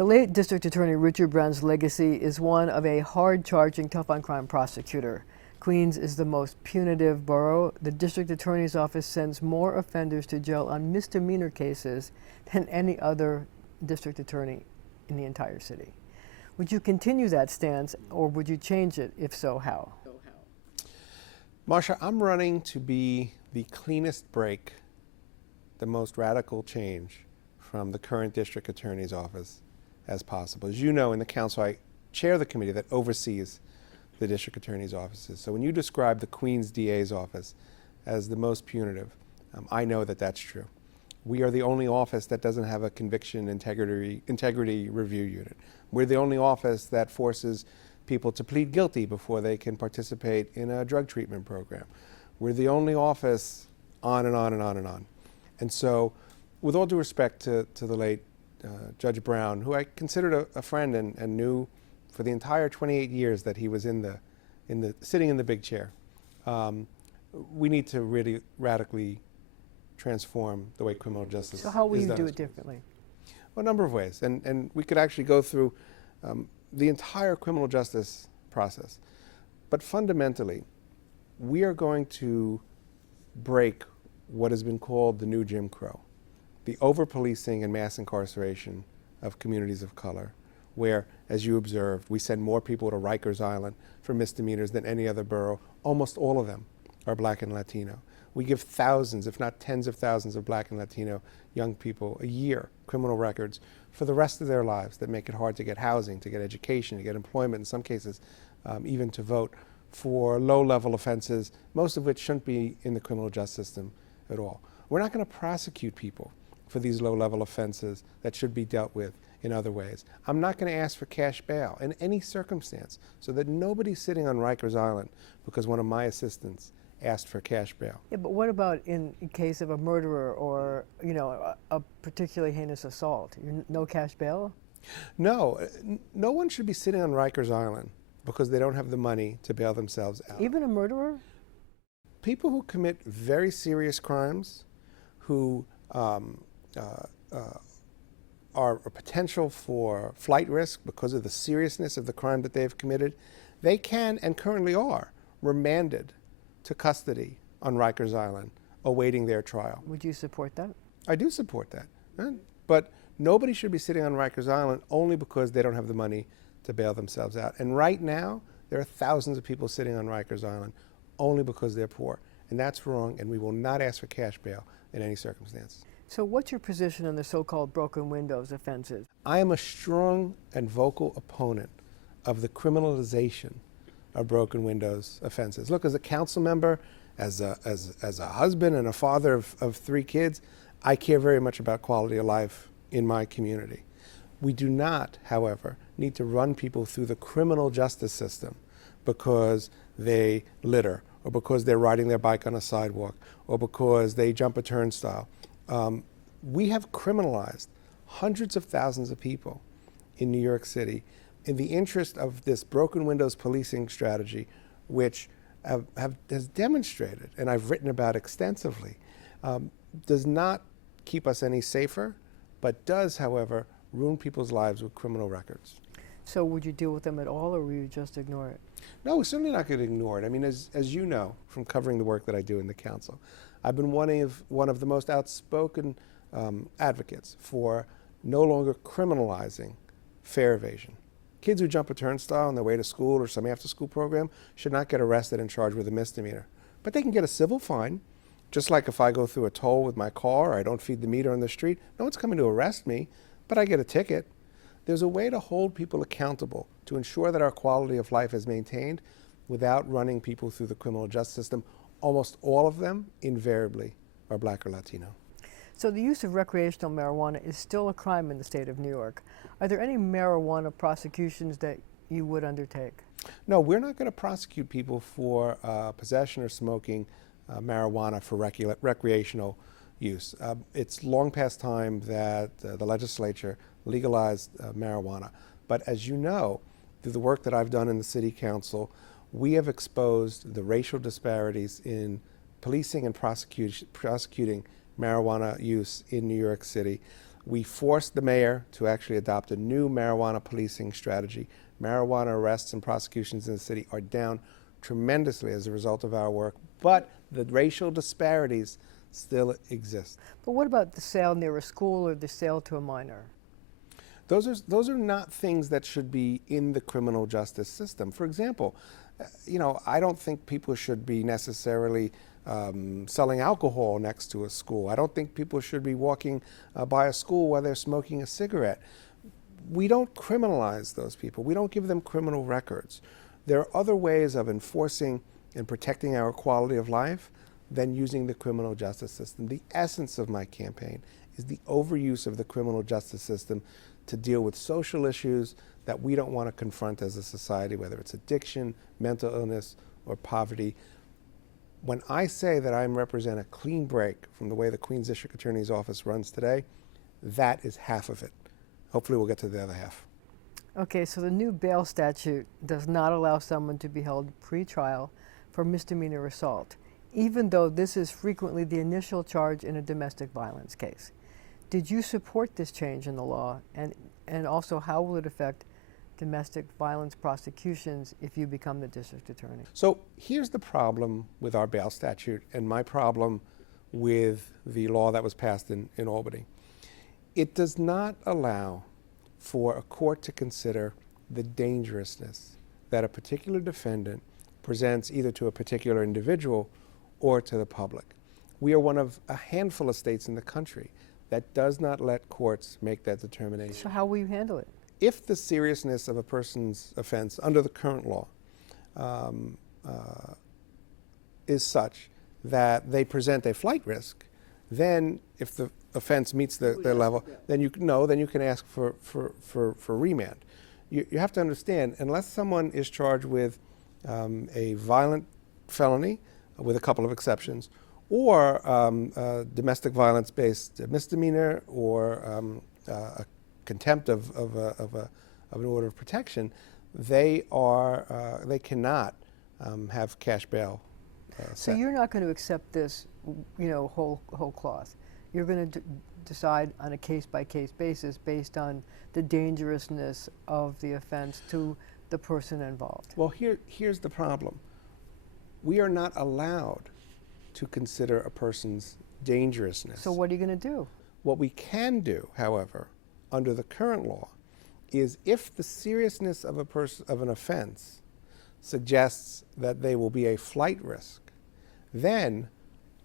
The late District Attorney Richard Brown's legacy is one of a hard-charging, tough-on-crime prosecutor. Queens is the most punitive borough. The District Attorney's Office sends more offenders to jail on misdemeanor cases than any other district attorney in the entire city. Would you continue that stance, or would you change it? If so, how? Marsha, I'm running to be the cleanest break, the most radical change from the current District Attorney's Office as possible. As you know, in the council, I chair the committee that oversees the District Attorney's offices. So when you describe the Queens DA's office as the most punitive, I know that that's true. We are the only office that doesn't have a conviction integrity review unit. We're the only office that forces people to plead guilty before they can participate in a drug treatment program. We're the only office on and on and on and on. And so, with all due respect to the late Judge Brown, who I considered a friend and knew for the entire 28 years that he was sitting in the big chair, we need to really radically transform the way criminal justice is done. So how will you do it differently? Well, a number of ways, and we could actually go through the entire criminal justice process. But fundamentally, we are going to break what has been called the new Jim Crow, the over-policing and mass incarceration of communities of color, where, as you observed, we send more people to Rikers Island for misdemeanors than any other borough. Almost all of them are Black and Latino. We give thousands, if not tens of thousands of Black and Latino young people a year criminal records for the rest of their lives that make it hard to get housing, to get education, to get employment, in some cases even to vote, for low-level offenses, most of which shouldn't be in the criminal justice system at all. We're not going to prosecute people for these low-level offenses that should be dealt with in other ways. I'm not going to ask for cash bail in any circumstance, so that nobody's sitting on Rikers Island because one of my assistants asked for cash bail. Yeah, but what about in case of a murderer or, you know, a particularly heinous assault? No cash bail? No, no one should be sitting on Rikers Island because they don't have the money to bail themselves out. Even a murderer? People who commit very serious crimes, who are a potential for flight risk because of the seriousness of the crime that they've committed, they can and currently are remanded to custody on Rikers Island, awaiting their trial. Would you support that? I do support that. But nobody should be sitting on Rikers Island only because they don't have the money to bail themselves out. And right now, there are thousands of people sitting on Rikers Island only because they're poor. And that's wrong, and we will not ask for cash bail in any circumstance. So what's your position on the so-called broken windows offenses? I am a strong and vocal opponent of the criminalization of broken windows offenses. Look, as a council member, as a husband and a father of 3 kids, I care very much about quality of life in my community. We do not, however, need to run people through the criminal justice system because they litter, or because they're riding their bike on a sidewalk, or because they jump a turnstile. We have criminalized hundreds of thousands of people in New York City in the interest of this broken windows policing strategy, which has demonstrated, and I've written about extensively, does not keep us any safer, but does, however, ruin people's lives with criminal records. So would you deal with them at all, or will you just ignore it? No, we're certainly not going to ignore it. I mean, as you know from covering the work that I do in the council, I've been one of the most outspoken advocates for no longer criminalizing fare evasion. Kids who jump a turnstile on their way to school or some after-school program should not get arrested and charged with a misdemeanor. But they can get a civil fine, just like if I go through a toll with my car or I don't feed the meter on the street. No one's coming to arrest me, but I get a ticket. There's a way to hold people accountable to ensure that our quality of life is maintained without running people through the criminal justice system. Almost all of them, invariably, are Black or Latino. So the use of recreational marijuana is still a crime in the state of New York. Are there any marijuana prosecutions that you would undertake? No, we're not going to prosecute people for possession or smoking marijuana for recreational use. It's long past time that the legislature legalized marijuana. But as you know, through the work that I've done in the City Council, we have exposed the racial disparities in policing and prosecuting marijuana use in New York City. We forced the mayor to actually adopt a new marijuana policing strategy. Marijuana arrests and prosecutions in the city are down tremendously as a result of our work, but the racial disparities still exist. But what about the sale near a school or the sale to a minor? Those are not things that should be in the criminal justice system. For example, I don't think people should be necessarily selling alcohol next to a school. I don't think people should be walking by a school while they're smoking a cigarette. We don't criminalize those people. We don't give them criminal records. There are other ways of enforcing and protecting our quality of life than using the criminal justice system. The essence of my campaign is the overuse of the criminal justice system to deal with social issues that we don't want to confront as a society, whether it's addiction, mental illness, or poverty. When I say that I represent a clean break from the way the Queens District Attorney's Office runs today, that is half of it. Hopefully we'll get to the other half. Okay, so the new bail statute does not allow someone to be held pre-trial for misdemeanor assault, even though this is frequently the initial charge in a domestic violence case. Did you support this change in the law, and also how will it affect domestic violence prosecutions if you become the district attorney? So here's the problem with our bail statute and my problem with the law that was passed in Albany. It does not allow for a court to consider the dangerousness that a particular defendant presents either to a particular individual or to the public. We are one of a handful of states in the country that does not let courts make that determination. So how will you handle it? If the seriousness of a person's offense under the current law is such that they present a flight risk, then if the offense meets their level, then you can ask for remand. You have to understand, unless someone is charged with a violent felony, with a couple of exceptions, or domestic violence-based misdemeanor, or a contempt of an order of protection, they cannot have cash bail. So you're not going to accept this, whole cloth. You're going to decide on a case-by-case basis based on the dangerousness of the offense to the person involved. Well, here's the problem. We are not allowed to consider a person's dangerousness. So what are you going to do? What we can do, however, under the current law, is if the seriousness of an offense suggests that they will be a flight risk, then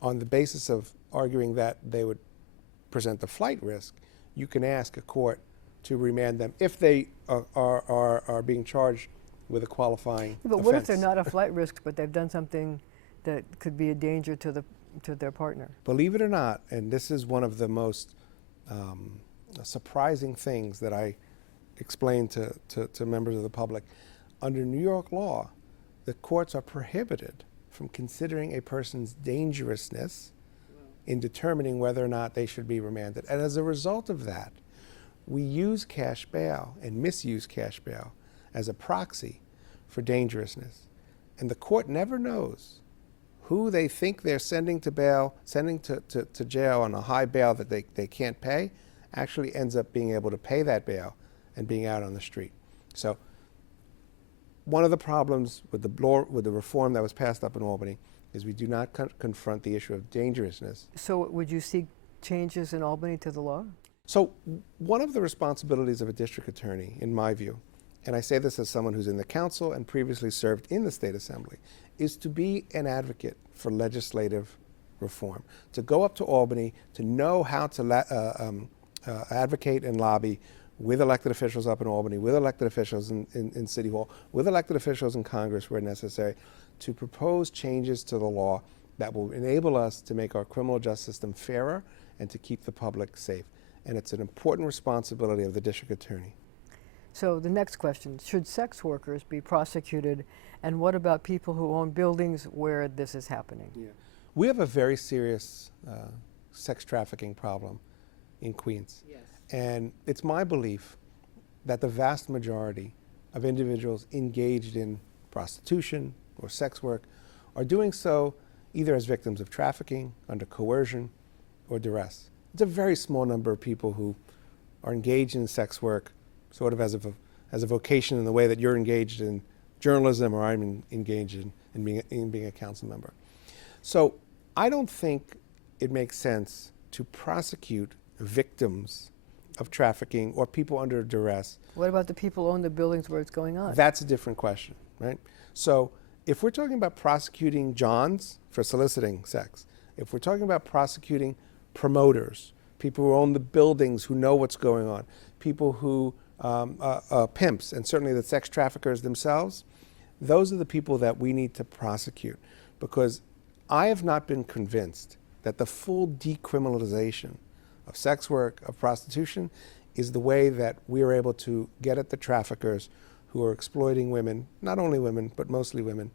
on the basis of arguing that they would present a flight risk, you can ask a court to remand them if they are being charged with a qualifying But offense. what if they're not a flight risk, but they've done something that could be a danger to their partner? Believe it or not, and this is one of the most surprising things that I explain to members of the public, under New York law, the courts are prohibited from considering a person's dangerousness in determining whether or not they should be remanded. And as a result of that, we use cash bail and misuse cash bail as a proxy for dangerousness. And the court never knows who they think they're sending to jail on a high bail that they can't pay, actually ends up being able to pay that bail and being out on the street. So one of the problems with the reform that was passed up in Albany is we do not confront the issue of dangerousness. So would you seek changes in Albany to the law? So one of the responsibilities of a district attorney, in my view, and I say this as someone who's in the council and previously served in the state assembly, is to be an advocate for legislative reform, to go up to Albany, to know how to advocate and lobby with elected officials up in Albany, with elected officials in City Hall, with elected officials in Congress where necessary, to propose changes to the law that will enable us to make our criminal justice system fairer and to keep the public safe. And it's an important responsibility of the district attorney. So the next question, should sex workers be prosecuted, and what about people who own buildings where this is happening? Yeah. We have a very serious sex trafficking problem in Queens. Yes. And it's my belief that the vast majority of individuals engaged in prostitution or sex work are doing so either as victims of trafficking, under coercion, or duress. It's a very small number of people who are engaged in sex work sort of as a vocation in the way that you're engaged in journalism or I'm engaged in being a council member. So I don't think it makes sense to prosecute victims of trafficking or people under duress. What about the people who own the buildings where it's going on? That's a different question, right? So if we're talking about prosecuting Johns for soliciting sex, if we're talking about prosecuting promoters, people who own the buildings, who know what's going on, people who pimps, and certainly the sex traffickers themselves, those are the people that we need to prosecute, because I have not been convinced that the full decriminalization of sex work, of prostitution, is the way that we are able to get at the traffickers who are exploiting women, not only women, but mostly women.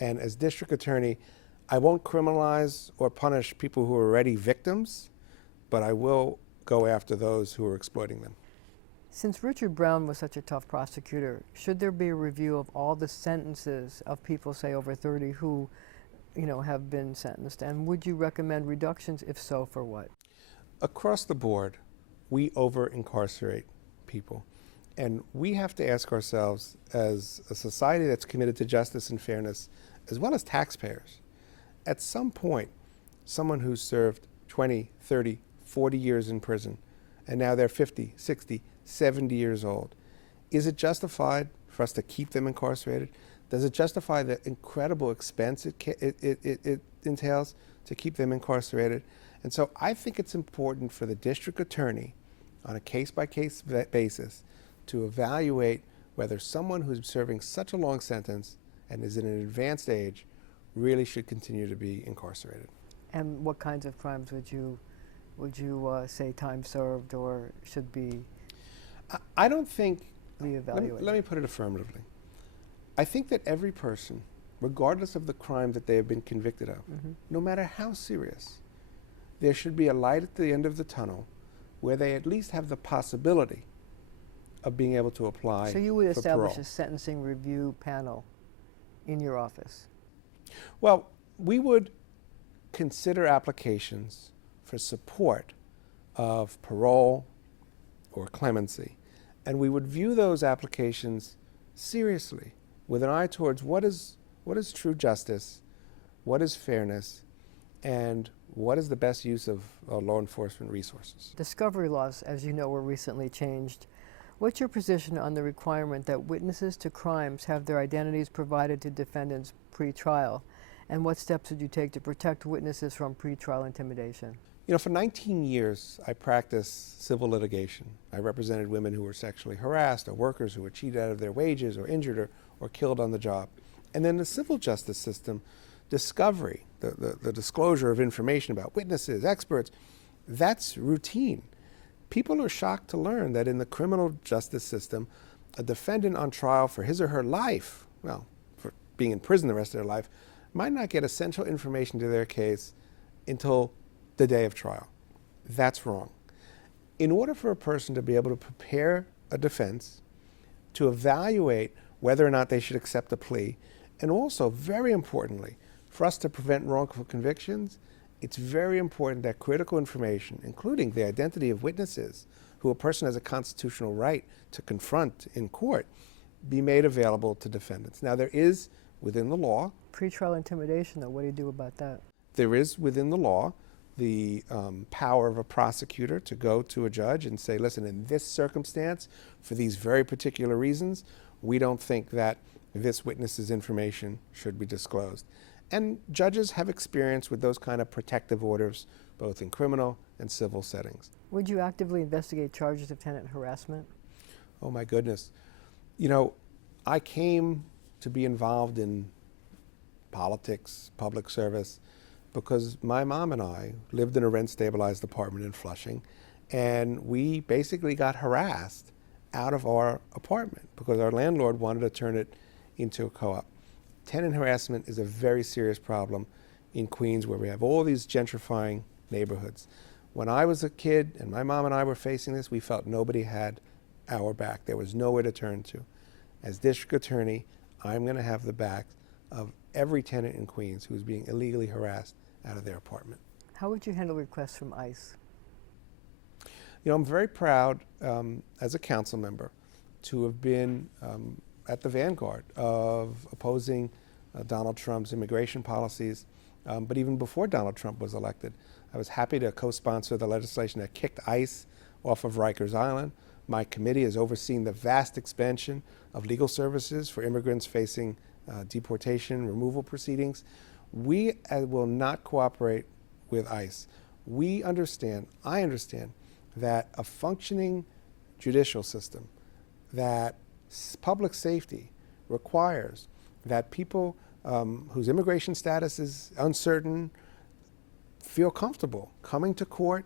And as district attorney, I won't criminalize or punish people who are already victims, but I will go after those who are exploiting them. Since Richard Brown was such a tough prosecutor, should there be a review of all the sentences of people, say, over 30 who, have been sentenced? And would you recommend reductions? If so, for what? Across the board, we over-incarcerate people. And we have to ask ourselves, as a society that's committed to justice and fairness, as well as taxpayers, at some point, someone who's served 20, 30, 40 years in prison, and now they're 50, 60, 70 years old, is it justified for us to keep them incarcerated? Does it justify the incredible expense it entails to keep them incarcerated? And so I think it's important for the district attorney, on a case-by-case basis, to evaluate whether someone who's serving such a long sentence and is in an advanced age really should continue to be incarcerated. And what kinds of crimes would you say time served or should be I don't think, reevaluated? let me put it affirmatively. I think that every person, regardless of the crime that they have been convicted of, no matter how serious, there should be a light at the end of the tunnel where they at least have the possibility of being able to apply for parole. So you would establish a sentencing review panel in your office? Well, we would consider applications for support of parole or clemency, and we would view those applications seriously with an eye towards what is true justice, what is fairness, and what is the best use of law enforcement resources. Discovery laws, as you know, were recently changed. What's your position on the requirement that witnesses to crimes have their identities provided to defendants pre-trial? And what steps would you take to protect witnesses from pre-trial intimidation? For 19 years, I practiced civil litigation. I represented women who were sexually harassed, or workers who were cheated out of their wages, or injured, or killed on the job. And then the civil justice system, discovery, the disclosure of information about witnesses, experts, that's routine. People are shocked to learn that in the criminal justice system, a defendant on trial for his or her life, for being in prison the rest of their life, might not get essential information to their case until the day of trial. That's wrong. In order for a person to be able to prepare a defense, to evaluate whether or not they should accept a plea, and also, very importantly, for us to prevent wrongful convictions, it's very important that critical information, including the identity of witnesses who a person has a constitutional right to confront in court, be made available to defendants. Now, there is within the law. Pre-trial intimidation, though, what do you do about that? There is within the law the power of a prosecutor to go to a judge and say, listen, in this circumstance, for these very particular reasons, we don't think that this witness's information should be disclosed. And judges have experience with those kind of protective orders, both in criminal and civil settings. Would you actively investigate charges of tenant harassment? Oh my goodness. I came to be involved in politics, public service, because my mom and I lived in a rent-stabilized apartment in Flushing, and we basically got harassed out of our apartment because our landlord wanted to turn it into a co-op. Tenant harassment is a very serious problem in Queens, where we have all these gentrifying neighborhoods. When I was a kid and my mom and I were facing this, we felt nobody had our back. There was nowhere to turn to. As district attorney, I'm going to have the back of every tenant in Queens who's being illegally harassed out of their apartment. How would you handle requests from ICE? You know, I'm very proud as a council member to have been at the vanguard of opposing Donald Trump's immigration policies. But even before Donald Trump was elected, I was happy to co-sponsor the legislation that kicked ICE off of Rikers Island. My committee has overseen the vast expansion of legal services for immigrants facing deportation, removal proceedings. We will not cooperate with ICE. I understand that a functioning judicial system, that public safety requires that people whose immigration status is uncertain feel comfortable coming to court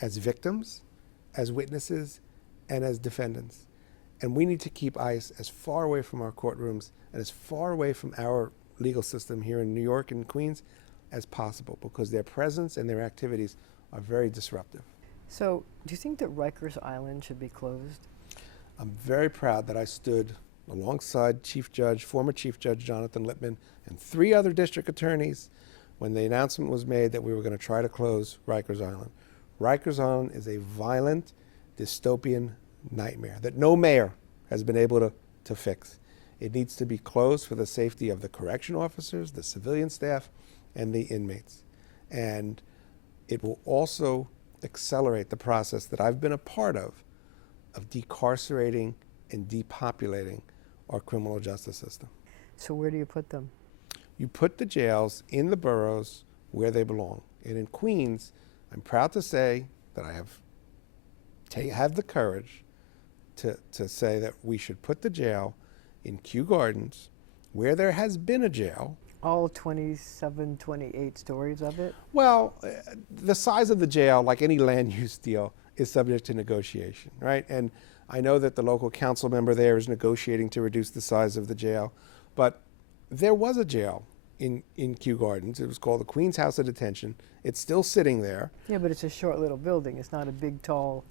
as victims, as witnesses, and as defendants. And we need to keep ICE as far away from our courtrooms and as far away from our legal system here in New York and Queens as possible, because their presence and their activities are very disruptive. So, do you think that Rikers Island should be closed? I'm very proud that I stood alongside former Chief Judge Jonathan Lippman and 3 other district attorneys when the announcement was made that we were going to try to close Rikers Island. Rikers Island is a violent, dystopian nightmare that no mayor has been able to fix. It needs to be closed for the safety of the correction officers, the civilian staff, and the inmates. And it will also accelerate the process that I've been a part of decarcerating and depopulating our criminal justice system. So where do you put them? You put the jails in the boroughs where they belong. And in Queens, I'm proud to say that I have the courage to say that we should put the jail in Kew Gardens, where there has been a jail. All 27, 28 stories of it? Well, the size of the jail, like any land use deal, is subject to negotiation, right? And I know that the local council member there is negotiating to reduce the size of the jail, but there was a jail in Kew Gardens. It was called the Queens House of Detention. It's still sitting there. Yeah, but it's a short little building. It's not a big, tall,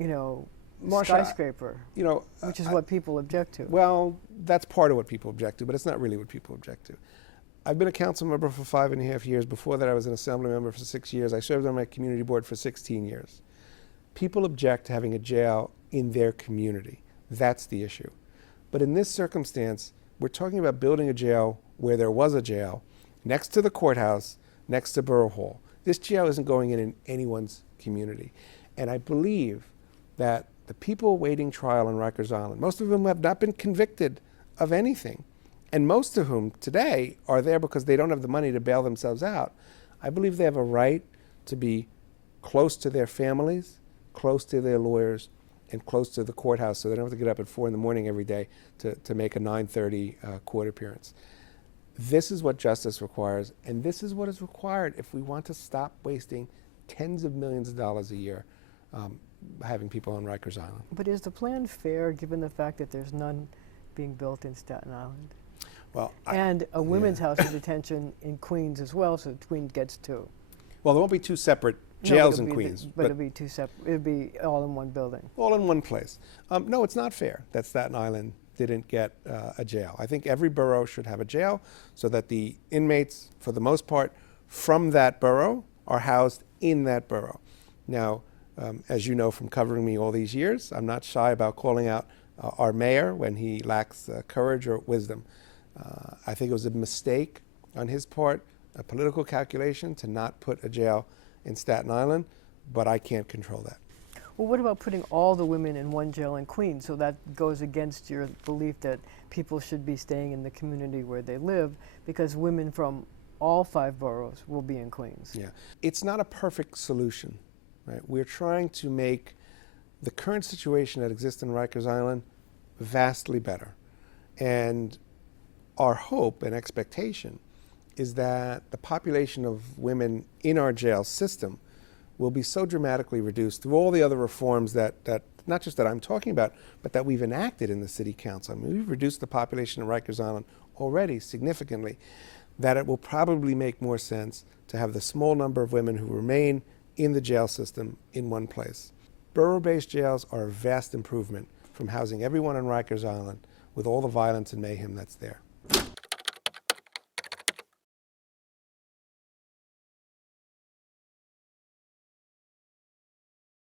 Marsha, skyscraper, which is what people object to. Well, that's part of what people object to, but it's not really what people object to. I've been a council member for 5.5 years. Before that, I was an assembly member for 6 years. I served on my community board for 16 years. People object to having a jail in their community. That's the issue. But in this circumstance, we're talking about building a jail where there was a jail, next to the courthouse, next to Borough Hall. This jail isn't going in anyone's community. And I believe that the people awaiting trial on Rikers Island, most of them have not been convicted of anything, and most of whom today are there because they don't have the money to bail themselves out. I believe they have a right to be close to their families, close to their lawyers, and close to the courthouse, so they don't have to get up at 4 in the morning every day to make a 9:30 court appearance. This is what justice requires, and this is what is required if we want to stop wasting tens of millions of dollars a year having people on Rikers Island. But is the plan fair given the fact that there's none being built in Staten Island? Well, and a women's house of detention in Queens as well, so Queens gets 2. Well, there won't be 2 separate jails in Queens. But it'll be 2 separate, it'll be all in one building. All in one place. No, it's not fair that Staten Island didn't get a jail. I think every borough should have a jail so that the inmates, for the most part, from that borough are housed in that borough. Now, as you know from covering me all these years, I'm not shy about calling out our mayor when he lacks courage or wisdom. I think it was a mistake on his part, a political calculation to not put a jail in Staten Island, but I can't control that. Well, what about putting all the women in one jail in Queens? So that goes against your belief that people should be staying in the community where they live, because women from all 5 boroughs will be in Queens. Yeah, it's not a perfect solution, right? We're trying to make the current situation that exists in Rikers Island vastly better. And our hope and expectation is that the population of women in our jail system will be so dramatically reduced through all the other reforms that not just that I'm talking about, but that we've enacted in the City Council. I mean, we've reduced the population of Rikers Island already significantly, that it will probably make more sense to have the small number of women who remain in the jail system in one place. Borough-based jails are a vast improvement from housing everyone on Rikers Island with all the violence and mayhem that's there.